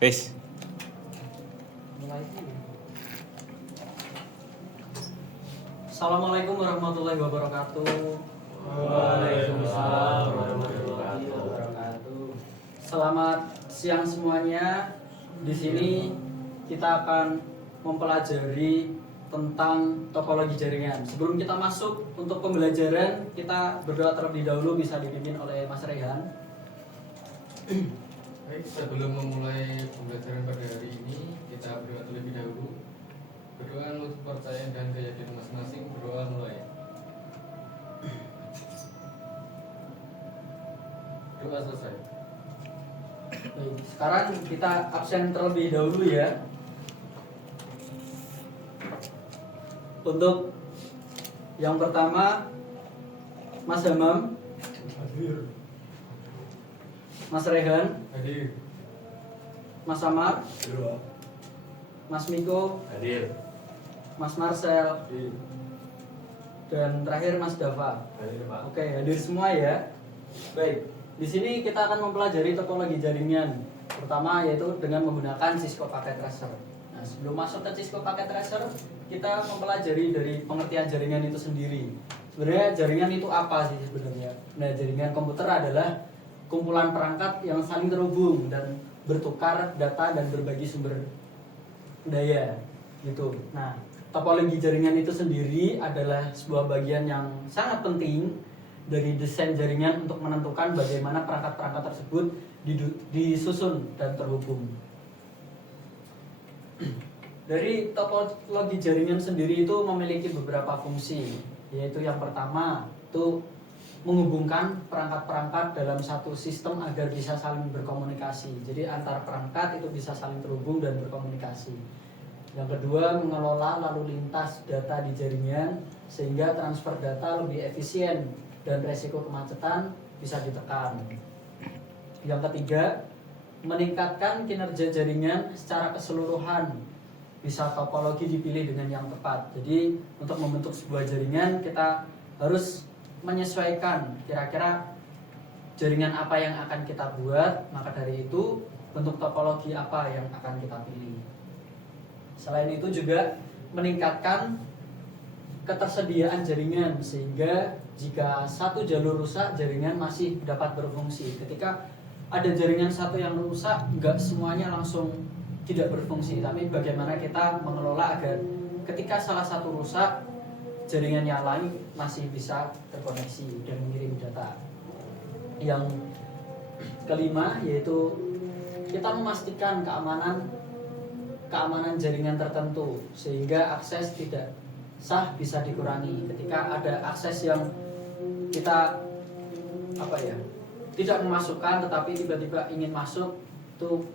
Wes. Assalamualaikum warahmatullahi wabarakatuh. Waalaikumsalam warahmatullahi wabarakatuh. Selamat siang semuanya. Di sini kita akan mempelajari tentang topologi jaringan. Sebelum kita masuk untuk pembelajaran, kita berdoa terlebih dahulu, bisa dipimpin oleh Mas Rehan. Baik, sebelum memulai pembelajaran pada hari ini, kita berdoa terlebih dahulu. Berdoa menurut kepercayaan dan keyakinan masing-masing. Berdoa mulai. Doa selesai. Baik, sekarang kita absen terlebih dahulu ya. Untuk yang pertama, Mas Hamam, Hadir. Mas Rehan, Hadir. Mas Amar, Mas Miko, Hadir. Mas Marcel, dan terakhir Mas Dava. Hadir, Pak. Oke, hadir semua ya. Baik, di sini kita akan mempelajari topologi jaringan. Pertama yaitu dengan menggunakan Cisco Packet Tracer. Nah, sebelum masuk ke Cisco Packet Tracer, kita mempelajari dari pengertian jaringan itu sendiri. Sebenarnya jaringan itu apa sih sebenarnya? Nah, jaringan komputer adalah kumpulan perangkat yang saling terhubung dan bertukar data dan berbagi sumber daya gitu. Nah, topologi jaringan itu sendiri adalah sebuah bagian yang sangat penting dari desain jaringan untuk menentukan bagaimana perangkat-perangkat tersebut disusun dan terhubung. Dari topologi jaringan sendiri itu memiliki beberapa fungsi, yaitu yang pertama itu menghubungkan perangkat-perangkat dalam satu sistem agar bisa saling berkomunikasi. Jadi antar perangkat itu bisa saling terhubung dan berkomunikasi. Yang kedua, mengelola lalu lintas data di jaringan sehingga transfer data lebih efisien dan resiko kemacetan bisa ditekan. Yang ketiga, meningkatkan kinerja jaringan secara keseluruhan. Bisa topologi dipilih dengan yang tepat. Jadi untuk membentuk sebuah jaringan kita harus menyesuaikan kira-kira jaringan apa yang akan kita buat, maka dari itu bentuk topologi apa yang akan kita pilih. Selain itu juga meningkatkan ketersediaan jaringan sehingga jika satu jalur rusak, jaringan masih dapat berfungsi. Ketika ada jaringan satu yang rusak, nggak semuanya langsung tidak berfungsi, tapi bagaimana kita mengelola agar ketika salah satu rusak, jaringan yang lain masih bisa terkoneksi dan mengirim data. Yang kelima yaitu kita memastikan keamanan jaringan tertentu sehingga akses tidak sah bisa dikurangi. Ketika ada akses yang kita tidak memasukkan tetapi tiba-tiba ingin masuk, itu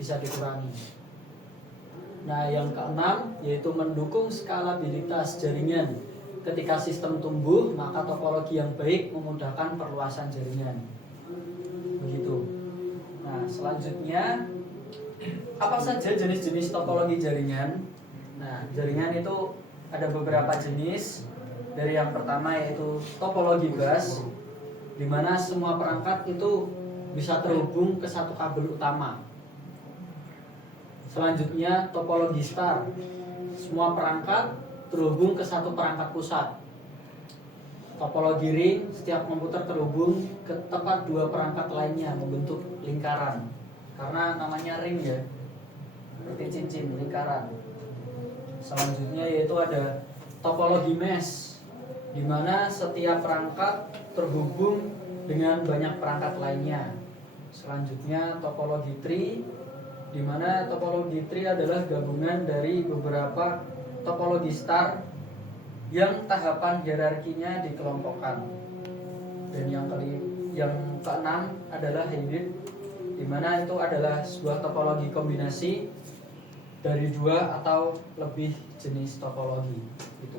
bisa dikurangi. Nah, yang keenam yaitu mendukung skalabilitas jaringan. Ketika sistem tumbuh, maka topologi yang baik memudahkan perluasan jaringan. Begitu. Nah, selanjutnya apa saja jenis-jenis topologi jaringan? Nah, jaringan itu ada beberapa jenis. Dari yang pertama yaitu topologi bus, di mana semua perangkat itu bisa terhubung ke satu kabel utama. Selanjutnya topologi star, semua perangkat terhubung ke satu perangkat pusat. Topologi ring, setiap komputer terhubung ke tempat dua perangkat lainnya membentuk lingkaran. Karena namanya ring ya, seperti cincin, lingkaran. Selanjutnya yaitu ada topologi mesh, di mana setiap perangkat terhubung dengan banyak perangkat lainnya. Selanjutnya topologi tree, di mana topologi tree adalah gabungan dari beberapa topologi star yang tahapan hierarkinya dikelompokkan. Dan yang keenam adalah hybrid, di mana itu adalah sebuah topologi kombinasi dari dua atau lebih jenis topologi. Gitu.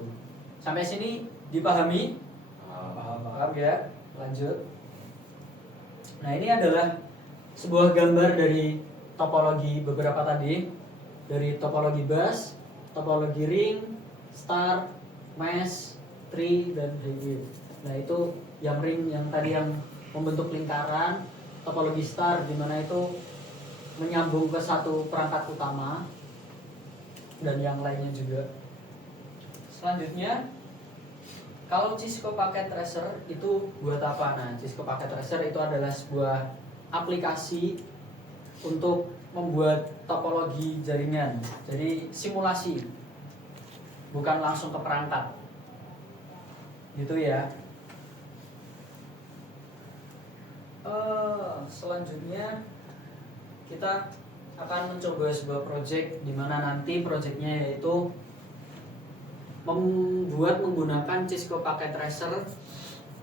Sampai sini dipahami? Paham ya? Lanjut. Nah, ini adalah sebuah gambar dari topologi beberapa tadi, dari topologi bus, topologi ring, star, mesh, tree, dan hybrid. Nah, itu yang ring yang tadi yang membentuk lingkaran, topologi star di mana itu menyambung ke satu perangkat utama dan yang lainnya juga. Selanjutnya, kalau Cisco Packet Tracer itu buat apa? Nah, Cisco Packet Tracer itu adalah sebuah aplikasi untuk membuat topologi jaringan. Jadi simulasi, bukan langsung ke perangkat. Gitu ya. Selanjutnya kita akan mencoba sebuah project di mana nanti projectnya yaitu membuat menggunakan Cisco Packet Tracer.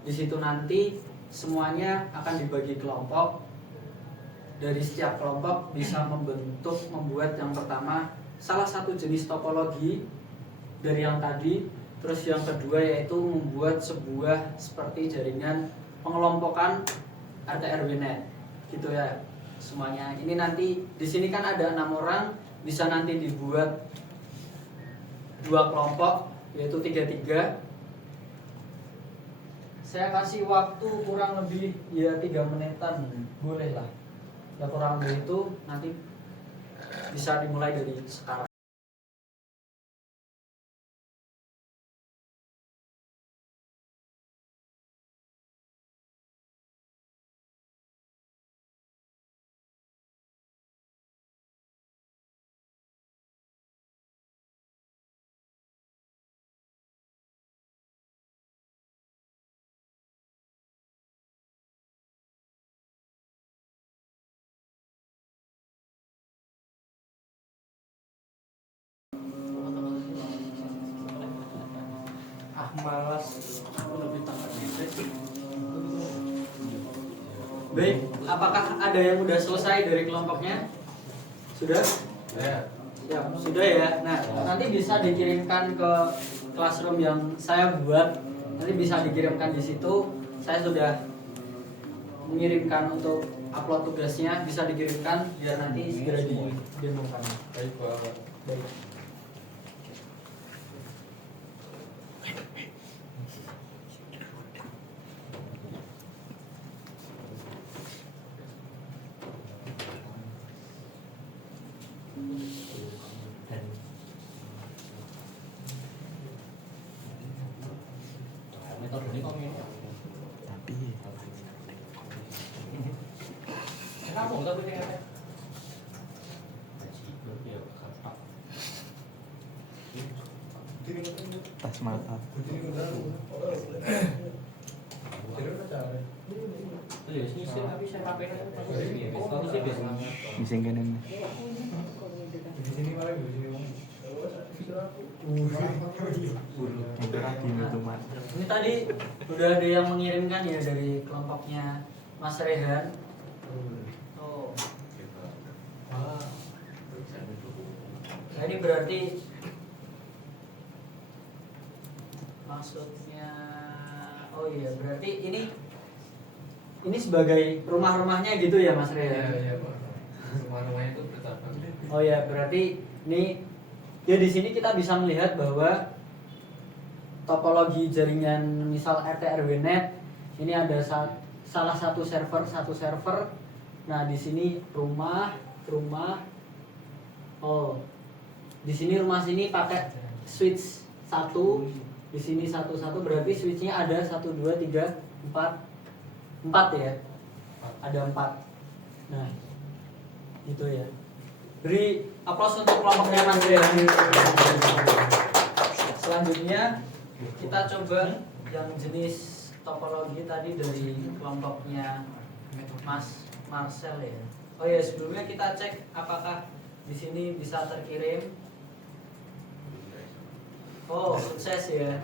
Di situ nanti semuanya akan dibagi kelompok. Dari setiap kelompok bisa membuat yang pertama salah satu jenis topologi dari yang tadi. Terus yang kedua yaitu membuat sebuah seperti jaringan pengelompokan RTRWNet gitu ya semuanya. Ini nanti di sini kan ada 6 orang, bisa nanti dibuat 2 kelompok yaitu 3-3. Saya kasih waktu kurang lebih ya 3 menitan boleh lah. Ya kurang lebih itu nanti bisa dimulai dari sekarang. Malas lebih baik, apakah ada yang sudah selesai dari kelompoknya? Sudah? Ya. Ya, sudah ya. Nah, nanti bisa dikirimkan ke classroom yang saya buat. Nanti bisa dikirimkan di situ. Saya sudah mengirimkan untuk upload tugasnya, bisa dikirimkan biar nanti segera didemokan. Baik, Pak. Baik. Metode ini kok ini. Tapi kenapa enggak boleh ada? Tas mata. Bisa kanan. Ini tadi udah ada yang mengirimkan ya dari kelompoknya Mas Rehan. Oh. Nah, ini berarti maksudnya, oh iya berarti ini sebagai rumah-rumahnya gitu ya Mas Rehan? Iya, Pak. Rumah-rumahnya itu bertambah. Oh ya, berarti ini ya di sini kita bisa melihat bahwa topologi jaringan misal RTRWNet ini ada salah satu server. Nah, di sini rumah. Oh. Di sini rumah sini pakai switch 1. Di sini 1 berarti switchnya ada 1 2 3 4 ya. Ada 4. Nah, gitu ya. Beri aplaus untuk kelompoknya Mas Rian. Selanjutnya kita coba yang jenis topologi tadi dari kelompoknya Mas Marcel ya. Oh ya, sebelumnya kita cek apakah di sini bisa terkirim. Oh, sukses ya.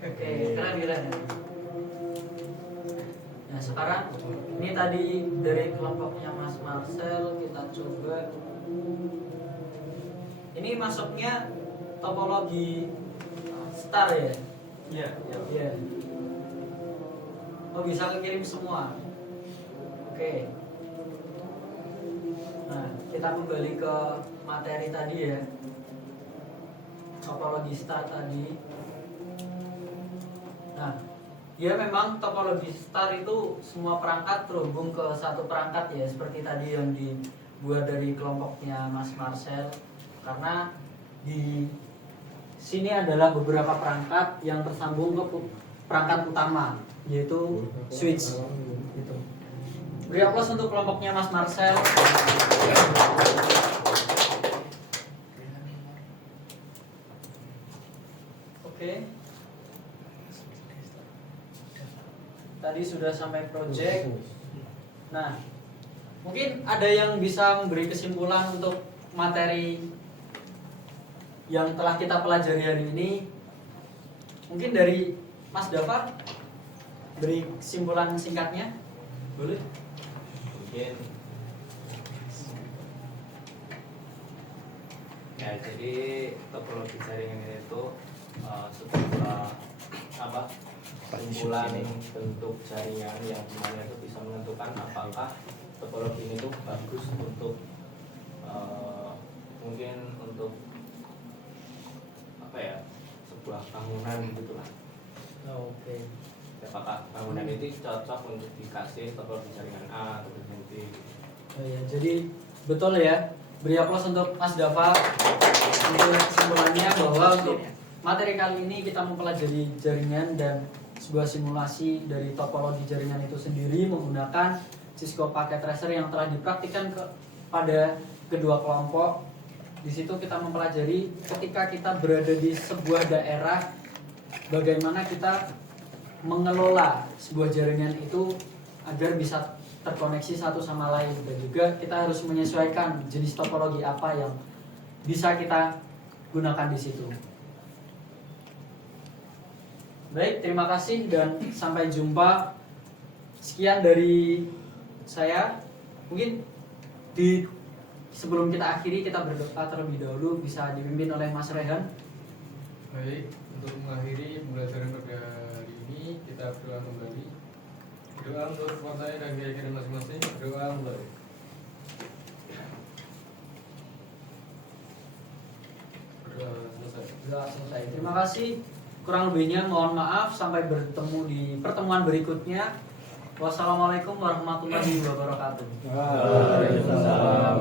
Oke, keren. Nah, sekarang ini tadi dari kelompoknya Mas Marcel kita coba. Ini masuknya topologi star ya? Iya. Oh, bisa kekirim semua. Oke. Nah, kita kembali ke materi tadi ya. Topologi star tadi. Nah, ya memang topologi star itu semua perangkat terhubung ke satu perangkat ya, seperti tadi yang di buat dari kelompoknya Mas Marcel, karena di sini adalah beberapa perangkat yang tersambung ke perangkat utama, yaitu switch. Gitu. Beri aplaus untuk kelompoknya Mas Marcel. Oke. Tadi sudah sampai project. Nah, mungkin ada yang bisa memberi kesimpulan untuk materi yang telah kita pelajari hari ini. Mungkin dari Mas Dava beri kesimpulan singkatnya, boleh? Mungkin ya, jadi topologi jaringan itu sebuah kumpulan bentuk jaringan yang dimana itu bisa menentukan apakah topologi ini tuh bagus untuk mungkin untuk sebuah bangunan gitulah. Oke. Apakah bangunan itu cocok untuk dikasih topologi jaringan A atau B? Oh ya, jadi betul ya. Beri aplaus untuk Mas Dava untuk kesimpulannya bahwa untuk materi kali ini kita mempelajari jaringan dan sebuah simulasi dari topologi jaringan itu sendiri menggunakan Cisco Packet Tracer yang telah dipraktikkan pada kedua kelompok. Di situ kita mempelajari ketika kita berada di sebuah daerah, bagaimana kita mengelola sebuah jaringan itu agar bisa terkoneksi satu sama lain, dan juga kita harus menyesuaikan jenis topologi apa yang bisa kita gunakan di situ. Baik, terima kasih dan sampai jumpa. Sekian dari saya. Mungkin sebelum kita akhiri, kita berdoa terlebih dahulu, bisa dipimpin oleh Mas Rehan. Baik, untuk mengakhiri pembelajaran pada hari ini kita berdoa kembali. Doa untuk partai dan keyakinan masing-masing. Doa mulai. Berdoa selesai. Doa selesai. Terima kasih. Kurang lebihnya mohon maaf. Sampai bertemu di pertemuan berikutnya. Wassalamualaikum warahmatullahi wabarakatuh. Waalaikumsalam.